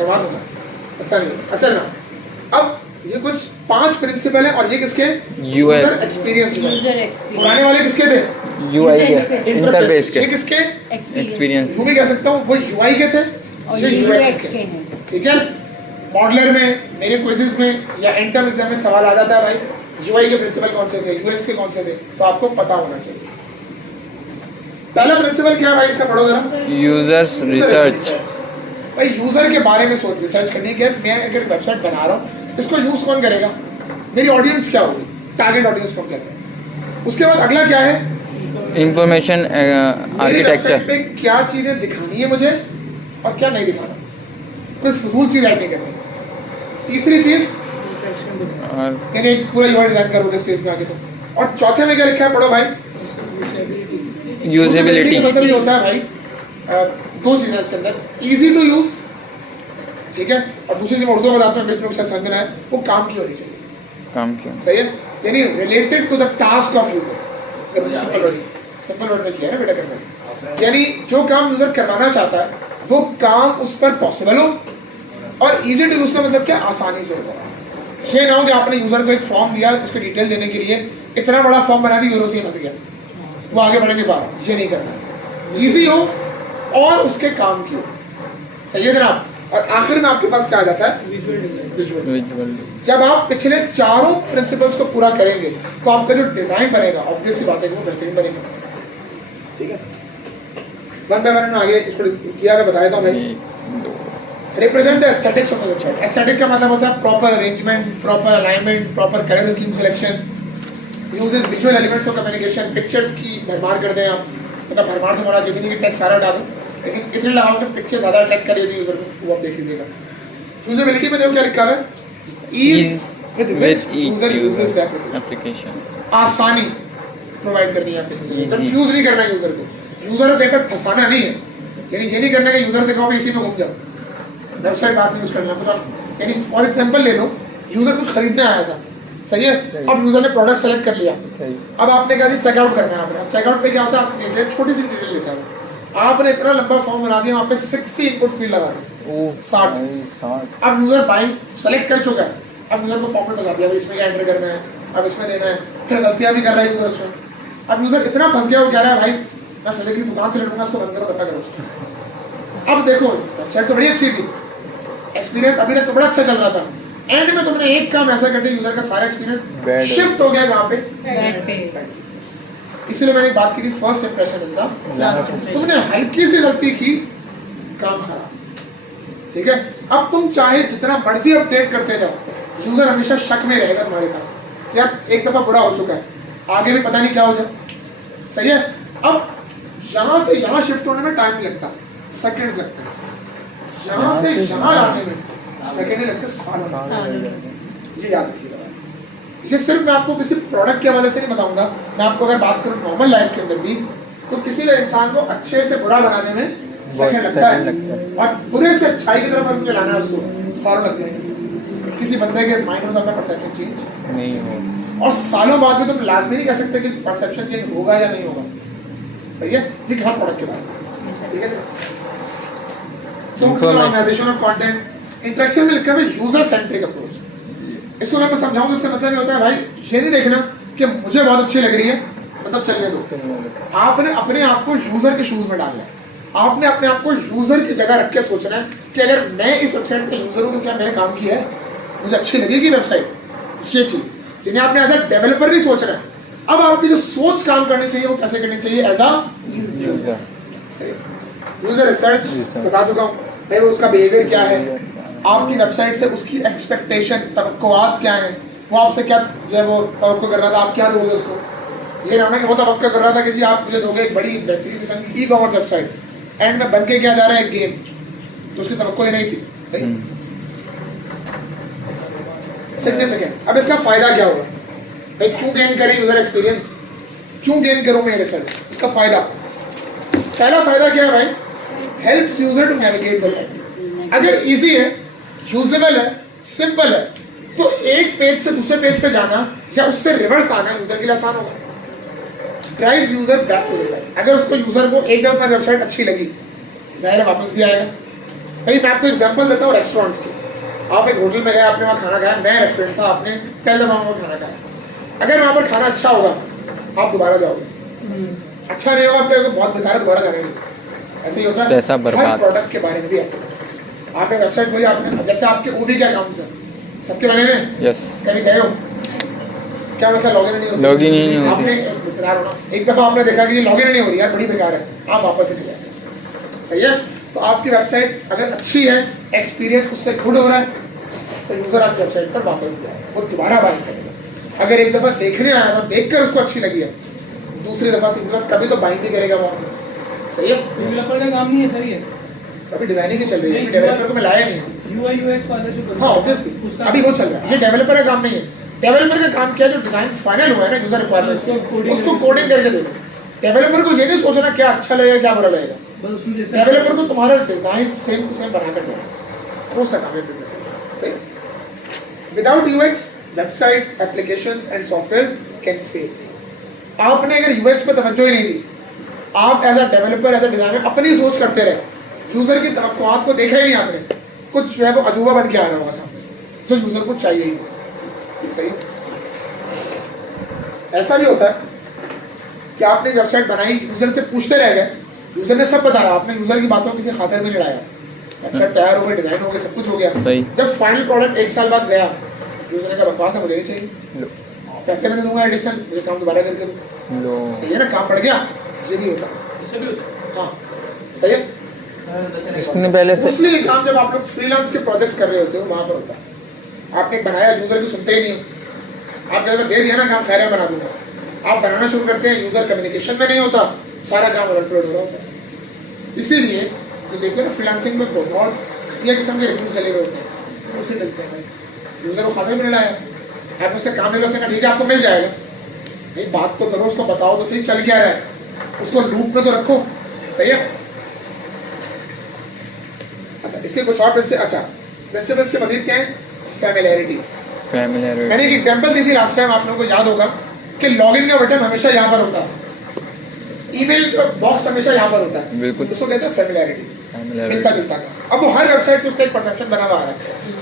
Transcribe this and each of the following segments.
करवा दूंगा, पता नहीं। अच्छा ना, अब ये कुछ 5 प्रिंसिपल हैं और ये किसके? User experience. पुराने वाले किसके थे? यूआई के, इंटरफेस के। ये किसके? एक्सपीरियंस। वो भी कह सकता हूँ वो यूआई के थे, ये यूएक्स के। ठीक है, मॉडलर में, मेरे क्विज़ेस में या एंटम एग्जाम में सवाल आ जाता है भाई यूआई के प्रिंसिपल कौन से थे, यूएक्स के कौन से थे, तो आपको पता होना चाहिए। पहला प्रिंसिपल क्या है भाई इसका, पढ़ो जरा। Users research. भाई यूजर के बारे में सोच, रिसर्च करनी है। मैं अगर वेबसाइट बना रहा हूँ, इसको यूज कौन करेगा, मेरी ऑडियंस क्या होगी, टारगेट ऑडियंस कौन कहते हैं। उसके बाद अगला क्या है, इंफॉर्मेशन आर्किटेक्चर पे क्या चीजें दिखानी है मुझे और क्या नहीं दिखाना, कोई फजूल चीज ऐड नहीं करनी। तीसरी चीज यानी पूरा यूआई डिजाइन करोगे स्टेज में आगे तो। और चौथे में क्या लिखा है, पढ़ो भाई। यूजेबिलिटी मतलब ये होता है भाई, दो चीजें इसके अंदर, इजी टू यूज, ठीक है, और दूसरी चीज मैं उर्दू में बताता हूँ, बीच में कुछ समझना है, वो काम की होनी चाहिए। काम क्यों? सही है, यानी related to the task of user. Simple word में किया है ना बेटा करना, यानी जो काम यूजर करवाना चाहता है वो काम उस पर पॉसिबल हो, और इजी टू यूज का मतलब क्या, आसानी से होगा। ये ना हो कि आपने यूजर को एक फॉर्म दिया, उसको डिटेल देने के लिए इतना बड़ा फॉर्म बना दिया, यूरो से फंस गया, वो आगे बढ़ने के बाद, ये नहीं करना। इजी हो और उसके काम की हो, सही है जनाब। और आखिर में आपके पास क्या आ जाता है, विजुअल। जब आप पिछले चारों प्रिंसिपल्स को पूरा करेंगे तो आपका जो डिजाइन बनेगा, ऑब्वियस सी बात है कि वो बेहतरीन बनेगा। ठीक है, वन बाय वन आगे इसको किया मैं बता देता हूँ भाई। Represent the aesthetics of the website. Aesthetic का मतलब होता है proper arrangement, proper alignment, proper colour scheme selection, uses visual elements for communication. Pictures की भरमार कर दें आप, मतलब भरमार से हमारा जितनी की टेक्स्ट सारा डालो, लेकिन इतने लगाओ कि पिक्चर ज़्यादा अट्रैक्ट कर देती है यूजर को, वो आप देख लीजिएगा। यूजेबिलिटी में देखो क्या लिखा है, ease with which user uses the application. आसानी प्रोवाइड करनी है आपको, कंफ्यूज नहीं करना है यूजर को, यूजर को देखकर फंसाना नहीं है। यानी ये नहीं करना कि यूजर से कहो इसी में घूम जाओ, वेबसाइट बात नहीं यूज करना पता। यानी फॉर एग्जांपल ले लो, यूजर कुछ खरीदने आया था, सही है, अब यूजर ने प्रोडक्ट सेलेक्ट कर लिया, अब आपने कहा जी चेकआउट करना है आपने। चेकआउट पे क्या होता है, आपकी डिटेल छोटी सी डिटेल लेता है, आपने इतना लंबा फॉर्म बना दिया, वहाँ पे 60 इनपुट फील्ड लगा दी, 60। अब यूजर बाइंग सेलेक्ट कर चुका है, अब यूजर को फॉर्म में बता दिया इसमें क्या एंटर करना है, अब इसमें देना है, फिर गलतियाँ भी कर रहा है यूजर उसमें। अब यूजर इतना फंस गया, वो कह रहा है भाई मैं फिजिकली दुकान से लूँगा, उसको बंद करो, पता करो उसको। अब देखो वेबसाइट तो बड़ी अच्छी थी, एक्सपीरियंस अभी तक तो बड़ा अच्छा चल रहा था, एंड में तुमने एक काम ऐसा कर दिया, यूजर का सारा एक्सपीरियंस शिफ्ट हो गया वहाँ पे। इसलिए मैंने बात की थी फर्स्ट इंप्रेशन इज तुमने हल्की सी गलती की, काम खराब। ठीक है, अब तुम चाहे जितना मर्जी अपडेट करते जाओ, यूजर हमेशा शक में रहेगा तुम्हारे साथ, यार एक दफा बुरा हो चुका है, आगे भी पता नहीं क्या हो जाए। सही है, अब यहाँ से यहाँ शिफ्ट होने में टाइम लगता है, सेकंड लगता है, यहाँ से यहाँ आने में सेकंड लगता है, साल। ये याद रखिएगा। ये सिर्फ मैं आपको किसी प्रोडक्ट के हवाले से नहीं बताऊंगा, मैं आपको अगर बात करूँ नॉर्मल लाइफ के अंदर भी, तो किसी भी इंसान को अच्छे से बुरा बनाने में सेकंड लगता है, और बुरे से अच्छाई की तरफ अगर मुझे लाना है उसको, सालों लग जाएंगे। किसी बंदे के माइंड में तो अपना परसेप्शन चेंज नहीं हो, और सालों बाद भी तुम लाजमी नहीं कह सकते कि परसेप्शन चेंज होगा या नहीं होगा। सही है, ये हर प्रोडक्ट के बारे। ठीक है, ऑर्गेनाइजेशन ऑफ कंटेंट इंटरेक्शन में लिखा है यूजर सेंट्रिक अप्रोच। इसको अगर मैं समझाऊं तो इसका मतलब ये होता है भाई, ये नहीं देखना कि मुझे बहुत अच्छी लग रही है मतलब चलने दो, आपने अपने आप को यूजर के शूज में डालना है, आपने अपने आप को यूजर की जगह रख के सोचना है कि अगर मैं इस वेबसाइट का यूजर हूँ तो क्या मैंने काम किया है, मुझे अच्छी लगेगी वेबसाइट। ये चीज़ जिन्हें आपने एज अ डेवलपर नहीं सोचना है, अब आपकी जो सोच काम करनी चाहिए वो कैसे करनी चाहिए, एज अ यूजर रिसर्च बता चुका हूँ भाई, उसका बिहेवियर क्या है, आपकी वेबसाइट से उसकी एक्सपेक्टेशन तवक्कुआत क्या है, वो आपसे क्या जो है वो तवक्को कर रहा था, आप क्या दोगे उसको। ये ना कि वो तवक्को कर रहा था कि जी आप मुझे दोगे एक बड़ी बेहतरीन किस्म की ई-कॉमर्स वेबसाइट, एंड में बन के क्या जा रहा है एक गेम, तो उसकी तवक्को ही नहीं थी। सही, सिग्निफिकेंस। अब इसका फायदा क्या होगा भाई, क्यों गेन करें यूजर एक्सपीरियंस, क्यों गेन करूँ मैं रिसर्च, इसका फायदा, पहला फायदा क्या है भाई, helps user to navigate the site. अगर इजी है, यूजेबल है, सिंपल है, तो एक पेज से दूसरे पेज पे जाना या उससे रिवर्स आना यूजर के लिए आसान होगा। Drive user back to the site. अगर उसको यूजर को एक दफा वेबसाइट अच्छी लगी, जाहिर है वापस भी आएगा। भाई मैं आपको एग्जांपल देता हूँ रेस्टोरेंट्स की। आप एक होटल में गए, आपने वहाँ खाना खाया, नया रेस्टोरेंट था, आपने पहले दफा वहाँ खाना खाया। अगर वहाँ पर खाना अच्छा होगा आप दोबारा जाओगे, अच्छा नहीं होगा आपको बहुत बेकार है, दोबारा जाने नहीं। ऐसे ही होता है पैसा हर बर्बाद। प्रोडक्ट के बारे में भी ऐसे। आपने वेबसाइट खोली, आपने जैसे आपके ओबी के अकाउंट्स हैं सबके बने हुए हैं, यस, कभी गए हो क्या मतलब लॉगिन नहीं होती? लॉगिन ही नहीं होती। आपने बेकार होना, एक दफा आपने देखा कि ये लॉगिन नहीं हो रही यार, बड़ी बेकार है, आप वापस ही नहीं जाए। सही है? तो आपकी वेबसाइट अगर अच्छी है, एक्सपीरियंस उससे गुड हो रहा है, तो यूजर आपकी वेबसाइट पर वापस जाए, वो दोबारा बाय करेगा। अगर एक दफा देखने आया था, देखकर उसको अच्छी लगी है, दूसरी दफा तीसरी दफा कभी तो बाइंग ही करेगा वो। सही है? डेवलपर का काम नहीं है सर ये। अभी डिजाइनिंग ही चल रही है, डेवलपर को मैं लाया नहीं है। यूआई यूएक्स वाला जो हाँ ऑब्वियसली अभी वो चल रहा है, ये डेवलपर का काम नहीं है। डेवलपर का काम क्या है, जो डिजाइन फाइनल हुआ है ना यूजर रिक्वायरमेंट से, उसको कोडिंग करके दे दो। डेवलपर को ये नहीं सोचना क्या अच्छा लगेगा क्या बुरा लगेगा, बस उसमें जैसे डेवलपर को तुम्हारा डिजाइन सेम टू सेम बनाकर देना, वो सब काम है। Without UX websites, applications and softwares can fail. आपने अगर यूएक्स पर तवज्जो ही नहीं दी, आप as a developer, as a designer अपनी सोच करते रहे, यूजर की तवक्कुआत को देखा ही नहीं आपने, कुछ जो है वो अजूबा बन के आ रहा होगा सामने, जो यूजर को चाहिए ही नहीं। सही? ऐसा भी होता है कि आपने वेबसाइट बनाई, यूजर से पूछते रह गए, यूजर ने सब बता रहा, आपने यूजर की बातों किसी खातिर में नहीं लाया, वेबसाइट तैयार हो गई, डिजाइन हो गई, सब कुछ हो गया। सही। जब फाइनल प्रोडक्ट 1 साल बाद गया, यूजर ने कहा बकवास है, मुझे नहीं चाहिए, लो, पैसे मैंने दूंगा एडिशन, मुझे काम दोबारा करके दो। लो, सही है ना? काम पड़ गया, ये भी होता ऐसा भी होता है। हाँ सही है। इसने पहले से मोस्टली ये काम जब आप लोग फ्रीलांस के प्रोजेक्ट्स कर रहे होते हो वहाँ पर होता है। आपने बनाया, यूजर की सुनते ही नहीं हो, आप जब दे दिया ना काम, खैर बना दूंगा, आप बनाना शुरू करते हैं, यूजर कम्युनिकेशन में नहीं होता, सारा काम उलट-पुलट हो रहा होता है। इसीलिए जो देखते हैं ना फ्रीलांसिंग में बहुत ये किस्म के रिव्यूज चले हुए होते हैं, उसे मिलते हैं भाई, यूजर को खातिर में नहीं लाया, आप उससे काम नहीं करते ना, ठीक है आपको मिल जाएगा, नहीं बात तो करो, उसको बताओ तो सही चल क्या रहा है, उसको लूप में तो रखो। सही है? अच्छा, इसके कुछ और प्रिंसिपल्स के मजीद क्या है? फैमिलियरिटी। फैमिलियर। मैंने एक एग्जांपल दी थी लास्ट टाइम, आप लोगों को याद होगा कि लॉगिन का बटन हमेशा यहाँ पर होता है, ईमेल का बॉक्स हमेशा यहाँ पर होता है, बिल्कुल। उसको कहते हैं फैमिलियरिटी, फैमिलियर। मिलता जुलता का। अब वो हर वेबसाइट से उसका एक परसेप्शन बना हुआ आ रहा है,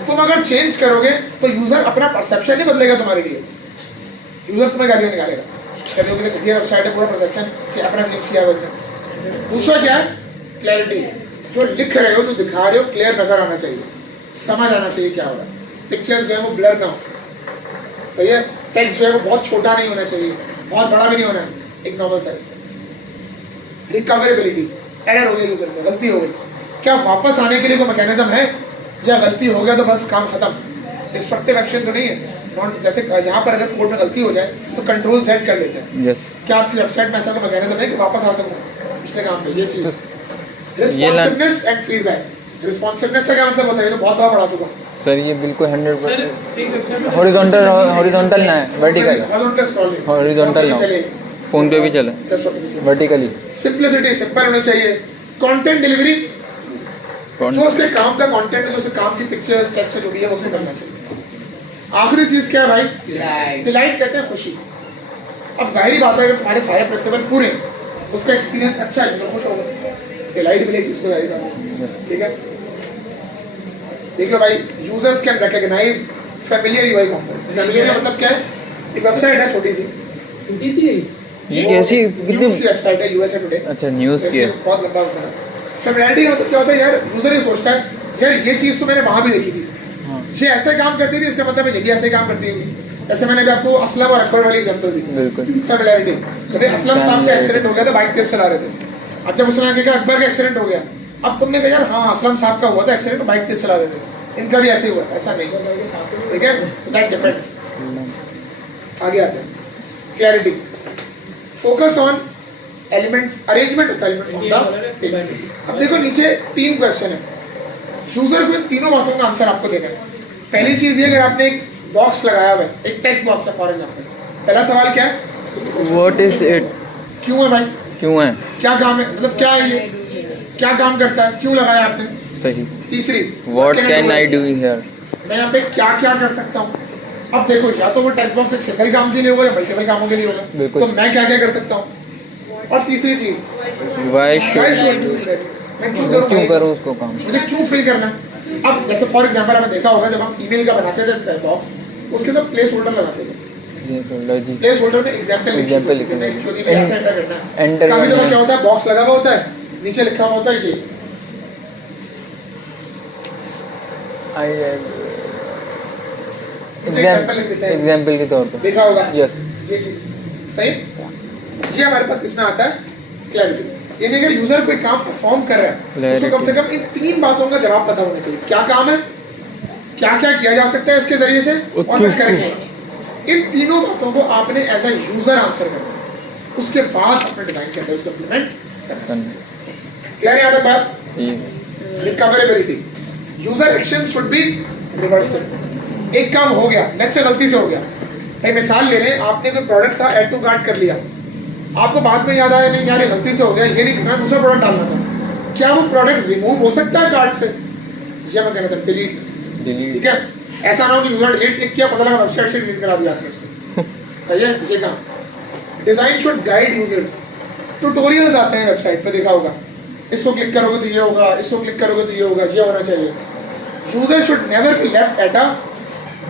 तुम अगर चेंज करोगे तो यूजर अपना परसेप्शन नहीं बदलेगा तुम्हारे लिए, यूजर तुम्हें गालियाँ निकालेगा, कहोगे कि ये वेबसाइट है, पूरा परसेप्शन अपना चेंज किया हुआ इसने। दूसरा क्या है? क्लैरिटी। जो लिख रहे हो, जो दिखा रहे हो, क्लियर नजर आना चाहिए, समझ आना चाहिए क्या हो रहा है, पिक्चर्स जो है वो ब्लर ना हो। सही है? टेक्स्ट जो है वो बहुत छोटा नहीं होना चाहिए, बहुत बड़ा भी नहीं होना है, एक नॉर्मल साइज में। रिकवरेबिलिटी, एरर हो गई यूजर से, गलती हो गई, क्या वापस आने के लिए कोई मैकेनिज्म है, या गलती हो गया तो बस काम खत्म? डिस्ट्रक्टिव एक्शन तो नहीं है, जैसे यहाँ पर अगर कोड में गलती हो जाए तो कंट्रोल सेट कर लेते हैं। यस, क्या आपकी वेबसाइट में ऐसा कोई मैकेनिज्म है कि वापस आ सकूं पिछले काम पे? ये चीज ये ला- रिस्पॉन्सिवनेस एंड फीडबैक। रिस्पॉन्सिवनेस का क्या मतलब होता है? ये तो बहुत बार पढ़ा चुका हूं। सर ये बिल्कुल सर 100% एक वेबसाइट में हॉरिजॉन्टल ना है, वर्टिकल। हॉरिजॉन्टल स्क्रॉलिंग, हॉरिजॉन्टल ना, फोन पे भी चले वर्टिकली। सिंपलिसिटी, सिंपल होना चाहिए। कंटेंट डिलीवरी, जो उसके काम का कंटेंट है, जो उसके काम की पिक्चर्स टेक्स्ट से जुड़ी है, उसको करना चाहिए। आखिरी चीज क्या है भाई? डिलाइट कहते हैं खुशी। अब जाहिर बात है कि तुम्हारे सारे प्रिंसिपल पूरे, उसका एक्सपीरियंस अच्छा है, तो खुश होगा, डिलाइट मिलेगी उसको, जाहिर बात है। ठीक है? देख लो भाई, users can recognise familiar UI components. Familiar का मतलब क्या है? एक वेबसाइट है छोटी सी, छोटी सी है ये कैसी न्यूज़ की वेबसाइट है, यूएसए टुडे। अच्छा, न्यूज़ की है। बहुत लंबा होता है। फैमिलियरिटी का मतलब क्या होता है यार? यूजर ये सोचता है यार ये चीज तो मैंने वहां भी देखी थी, हाँ, ये ऐसे काम करती थी, इसका मतलब है ये भी ऐसे काम करती होगी। ऐसे मैंने भी आपको असलम और अकबर वाली एग्जांपल दी, बिल्कुल। फैमिलियरिटी। कभी असलम साहब का एक्सीडेंट हो गया था, बाइक तेज चला रहे थे। अब जब उसने आगे कहा अकबर का एक्सीडेंट हो गया, अब तुमने कहा यार हाँ असलम साहब का हुआ था एक्सीडेंट, बाइक तेज चला रहे थे, इनका भी ऐसे ही हुआ, ऐसा नहीं। ठीक है? That depends. आगे आते हैं, clarity. Focus on elements, arrangement of elements on the page. अब देखो नीचे 3 क्वेश्चन है, यूजर को इन तीनों बातों का आंसर आपको देना है। पहली चीज ये, अगर आपने एक बॉक्स लगाया हुआ है, एक टेक्स्ट बॉक्स है फॉर एग्जांपल, पहला सवाल क्या है? What is it? क्यों है भाई? क्यों है? क्या काम है, मतलब क्या है ये, क्या काम करता है, क्यों लगाया आपने? सही। तीसरी, what can I do here? मैं यहाँ पे क्या क्या कर सकता हूँ? अब देखो, या तो वो टेक्स्ट बॉक्स एक सिंगल काम के लिए होगा या मल्टीपल कामों के लिए होगा, बिल्कुल। तो मैं क्या क्या कर सकता हूँ? और तीसरी चीज, why why should should you do that? मैं क्यों करूँ उसको काम? मुझे क्यों फिल करना है? अब जैसे फॉर एग्जांपल आपने देखा होगा जब हम ईमेल का बनाते थे बॉक्स उसके अंदर प्लेस होल्डर लगाते थे। ये सोल्डर जी प्लेस होल्डर में एग्जांपल Example लिखना है लिखना है। क्योंकि भी ऐसा एंटर करना है। Enter काफी करना दफा है। क्या होता है बॉक्स लगा हुआ होता है नीचे लिखा हुआ होता है ये एग्जाम्पल के तौर पर देखा होगा यस ये चीज सही। ये हमारे पास किसमें आता है क्लैरिटी। यानी अगर यूजर कोई काम परफॉर्म कर रहा है Clarity. उसको कम से कम इन 3 बातों का जवाब पता होना चाहिए। क्या काम है, क्या क्या किया जा सकता है इसके जरिए से और मैं कर क्या। इन तीनों बातों को आपने एज अ यूजर आंसर करना है, उसके बाद अपने डिजाइन के अंदर उसको इम्प्लीमेंट करना है। क्लियर है यहाँ तक बात? Recoverability, user action should be reversible. एक काम हो गया लेट्स से गलती से हो गया, भाई मिसाल ले लें आपने कोई प्रोडक्ट था ऐड टू कार्ट कर लिया, आपको बाद में याद आया नहीं यार ये गलती से हो गया, ये नहीं करना दूसरा प्रोडक्ट डालना था। क्या वो प्रोडक्ट रिमूव हो सकता है कार्ट से? ये मैं कहना था डिलीट। ठीक है, ऐसा ना हो कि यूजर डिलीट क्लिक किया पता लगा वेबसाइट से डिलीट करा दिया आपने उसको। सही है, ये काम। Design should guide users. Tutorials आते हैं वेबसाइट पे देखा होगा, इसको क्लिक करोगे तो ये होगा, इसको क्लिक करोगे तो ये होगा, ये होना चाहिए। User should never be left at a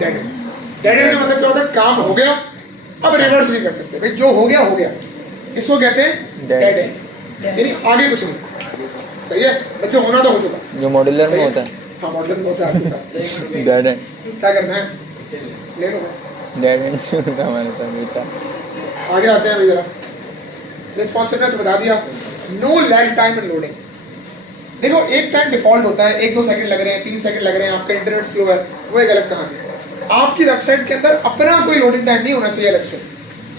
dead and. Dead and का मतलब क्या होता है काम हो गया अब रिवर्स नहीं कर सकते, भाई जो हो गया, इसको कहते हैं डेड एंड, यानी आगे कुछ नहीं। सही है, जो होना तो हो चुका, जो मॉड्यूलर में होता है। हाँ मॉडल में होता है आपके साथ। डेड एंड क्या करना है ले लो। डेड एंड हमारे साथ होता आगे आते हैं अभी जरा रिस्पॉन्सिवनेस बता दिया। No lag time in loading. देखो एक टाइम डिफॉल्ट होता है, 1-2 सेकंड लग रहे हैं, 3 सेकंड लग रहे हैं, आपका इंटरनेट स्लो है, वो एक अलग कहानी है। आपकी वेबसाइट के अंदर अपना कोई लोडिंग टाइम नहीं होना चाहिए अलग से।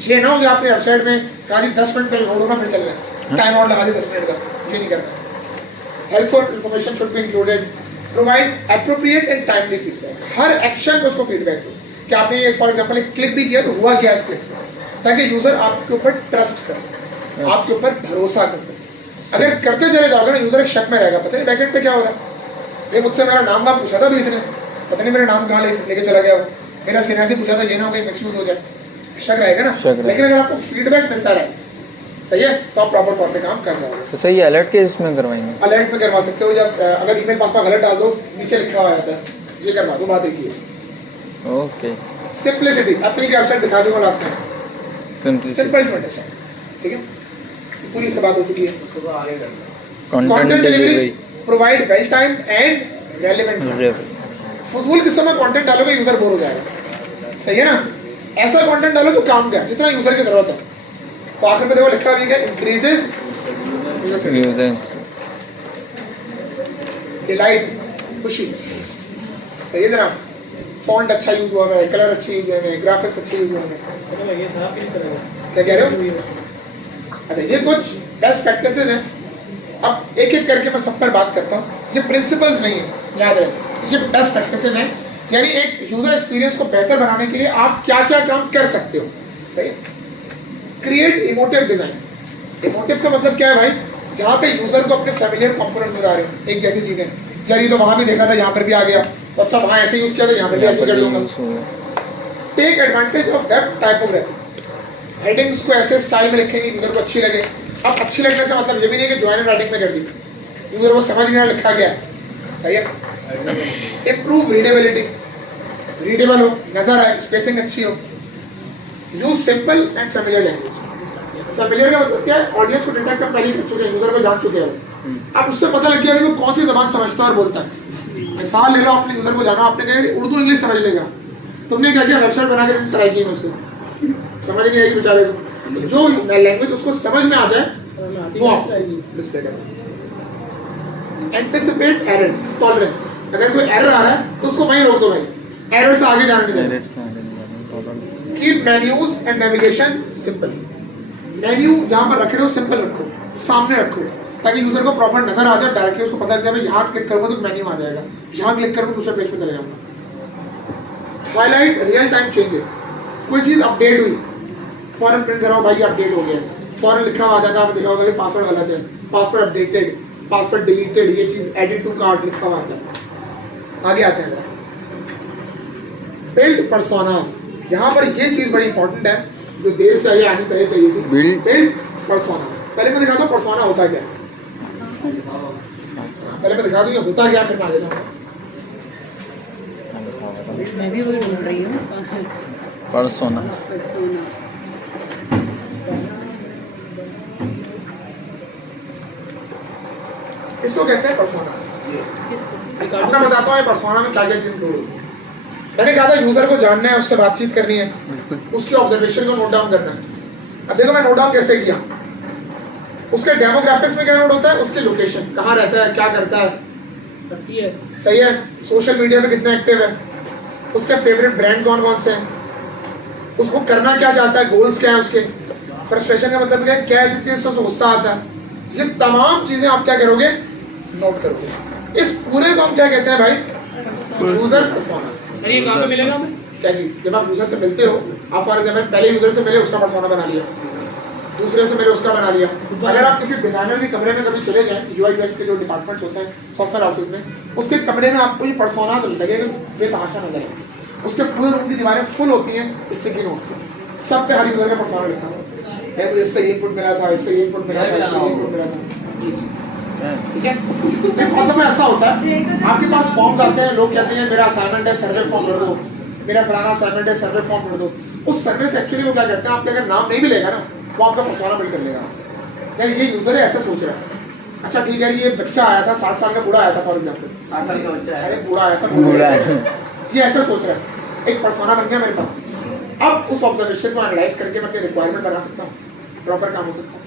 ये ना हो कि आपने वेबसाइट में कहा जी 10 मिनट पहले लोड होना फिर चल रहा है, टाइम आउट लगा दिया 10 मिनट का, ये नहीं करना। Helpful information should be included. Provide appropriate and timely feedback. Her action पे उसको फीडबैक दो कि आपने ये फॉर एग्जांपल एक क्लिक भी किया तो हुआ क्या इस क्लिक से, ताकि यूजर आपके ऊपर ट्रस्ट कर सके, आपके ऊपर भरोसा कर सके। अगर करते चले जाओगे ना यूजर एक शक में रहेगा, पता नहीं बैकएंड पे क्या हो रहा है। ये मुझसे मेरा नाम वाम पूछा था भी इसने, पता नहीं मेरा नाम कहाँ लेके चला गया, मेरा सीनियर से पूछा था, ये ना हो कहीं मिसयूज हो जाए, शक रहेगा ना। लेकिन अगर आपको फीडबैक मिलता रहे, सही है, तो आप प्रॉपर तौर पे काम कर रहे हो। तो सही अलर्ट के इसमें करवाएंगे, अलर्ट में करवा सकते हो। जब अगर ईमेल पास में गलत डाल दो नीचे लिखा हुआ आता है, ये करवा दो, बात एक ही है। ओके सिंपलिसिटी, एप्पल की वेबसाइट दिखा दूंगा लास्ट में, सिंपल टू अंडरस्टैंड। ठीक है, पूरी से बात हो चुकी है। Content delivery, provide well timed and relevant. फजूल किस्म में कंटेंट डालोगे यूजर बोर हो जाएगा, सही है ना। ऐसा कंटेंट डालो जो काम का, जितना यूजर की जरूरत है। तो आखिर में देखो लिखा भी है इंक्रीजेस यूजर डिलाइट, खुशी। सही है जनाब, फॉन्ट अच्छा यूज हुआ है, कलर अच्छे यूज हुए हैं, ग्राफिक्स अच्छे यूज हुए हैं। क्या कह रहे हो? अच्छा ये कुछ बेस्ट प्रैक्टिसेस हैं। अब एक एक करके मैं सब पर बात करता हूँ, ये प्रिंसिपल्स नहीं है, याद रखें, ये बेस्ट प्रैक्टिसेस हैं। यानी एक यूजर एक्सपीरियंस को बेहतर बनाने के लिए आप क्या क्या काम कर सकते हो। सही। Create emotive design. इमोटिव का मतलब क्या है भाई, जहाँ पे यूजर को अपने फैमिलियर कंपोनेंट्स बता रहे हो, एक जैसी चीजें, यार ये तो वहाँ भी देखा था, यहाँ पर भी आ गया, तो अच्छा वहाँ ऐसे यूज किया था, यहाँ पर भी ऐसे कर लूंगा। Take advantage of web typography. Headings को ऐसे स्टाइल में लिखेंगे यूजर को अच्छी लगे। अब अच्छी लगने का मतलब ये भी नहीं कि ज्वाइन राइटिंग में कर दी, यूजर को समझ नहीं लिखा गया। सही है। इम्प्रूव रीडेबिलिटी, रीडेबल हो, नजर आए, स्पेसिंग अच्छी हो। Use simple and familiar language. Familiar का मतलब क्या है, ऑडियंस को डिटेक्ट हम पहले ही कर चुके हैं, यूजर को जान चुके हैं। अब उससे पता लग गया वो कौन सी जबान समझता है और बोलता है। मिसाल ले लो, अपने यूजर को जाना, आपने कहा उर्दू इंग्लिश समझ लेगा, तुमने क्या किया वेबसाइट बना के सराई की उसको, समझ नहीं आएगी बेचारे को। जो लैंग्वेज उसको समझ में आ जाए वो आप डिस्प्ले करो। Anticipate errors, tolerance. अगर कोई एरर आ रहा है तो उसको वहीं रोक दो भाई, एरर से आगे जाने नहीं देना। Keep menus and navigation simple. Menu जहाँ पर रख रहे हो सिंपल रखो, सामने रखो, ताकि यूजर को प्रॉपर नजर आ जाए, डायरेक्टली उसको पता चले यहाँ क्लिक करूँगा तो मेन्यू आ जाएगा, यहाँ क्लिक करूँगा दूसरे पेज पे चले जाऊँगा। Highlight real time changes. कोई चीज़ अपडेट हुई, फॉरन प्रिंट कराओ भाई अपडेट हो गया, फॉरन लिखा हुआ आ जाता है, आपने देखा होगा कि पासवर्ड गलत है, पासवर्ड अपडेटेड, पासवर्ड डिलीटेड, ये चीज़ एडिट टू कार्ट लिखा हुआ आता है। आगे आते हैं बिल्ड पर्सोनास। यहाँ पर ये चीज़ बड़ी इंपॉर्टेंट है जो देर से आगे आनी पहले चाहिए थी। Build personas. पहले मैं दिखाता हूँ पर्सोना होता क्या। पहले मैं दिखा दूँ ये होता क्या, फिर मैं आगे जाऊँगा। मैं भी वही ढूंढ रही हूँ। पर्सोना। पर्सोना। इसको कहते हैं पर्सोना। किसको? आपका बताता हूँ ये पर्सोना में क्या क्या चीज़ इंक्लूड होती है। मैंने कहा था यूजर को जानना है, उससे बातचीत करनी है, उसकी ऑब्जर्वेशन को नोट डाउन करना है। अब देखो मैं नोट डाउन कैसे किया। उसके डेमोग्राफिक्स में क्या नोट होता है, उसकी लोकेशन, कहाँ रहता है, क्या करता है, करती है। सही है, सोशल मीडिया में कितना एक्टिव है, उसके फेवरेट ब्रांड कौन कौन से हैं, उसको करना क्या चाहता है, गोल्स क्या है उसके, फ्रस्ट्रेशन का मतलब क्या है, क्या ऐसी चीज़ से उसको गुस्सा आता है। ये तमाम चीज़ें आप क्या करोगे, नोट करोगे। इस पूरे को हम क्या कहते हैं भाई, यूजर पर्सोना। सर ये कहाँ पे मिलेगा हमें? क्या चीज़, जब आप यूजर से मिलते हो, आप फॉर एग्जाम्पल पहले यूजर से मिले, उसका पर्सोना बना लिया, दूसरे से मिले, उसका बना लिया। अगर आप किसी डिजाइनर के कमरे में कभी चले जाएं, यूआई यूएक्स के जो डिपार्टमेंट्स होते हैं सॉफ्टवेयर हाउसेज में, उसके कमरे में आपको ये पर्सोना तो लगेगा बेतहाशा नजर आएगा। उसके पूरे रूम की दीवारें फुल होती हैं स्टिकी नोट से, सब पे हर यूजर का पर्सोना लिखा हुआ है, मुझे इससे ये इनपुट मिला था, इससे ये इनपुट मिला था, इससे ये इनपुट मिला था। ठीक है, एक बहुत दफा ऐसा होता है आपके पास फॉर्म्स आते हैं, लोग कहते हैं मेरा असाइनमेंट है, सर्वे फॉर्म भर दो, मेरा फलाना असाइनमेंट है, सर्वे फॉर्म भर दो। उस सर्वे से एक्चुअली वो क्या करते हैं, आपके अगर नाम नहीं मिलेगा ना, वो आपका पर्सोना बिल्ड कर लेगा। यार ये यूजर है ऐसा सोच रहा है, अच्छा ठीक है, ये बच्चा आया था 60 साल का बूढ़ा आया था फॉर एग्जाम्पल, 8 साल का बच्चा है, अरे बूढ़ा आया था, बूढ़ा है। ये ऐसा सोच रहा है, एक पर्सोना बन गया मेरे पास। अब उस ऑब्जर्वेशन को एनालाइज करके मैं अपनी रिक्वायरमेंट बना सकता हूँ, प्रॉपर काम हो सकता है।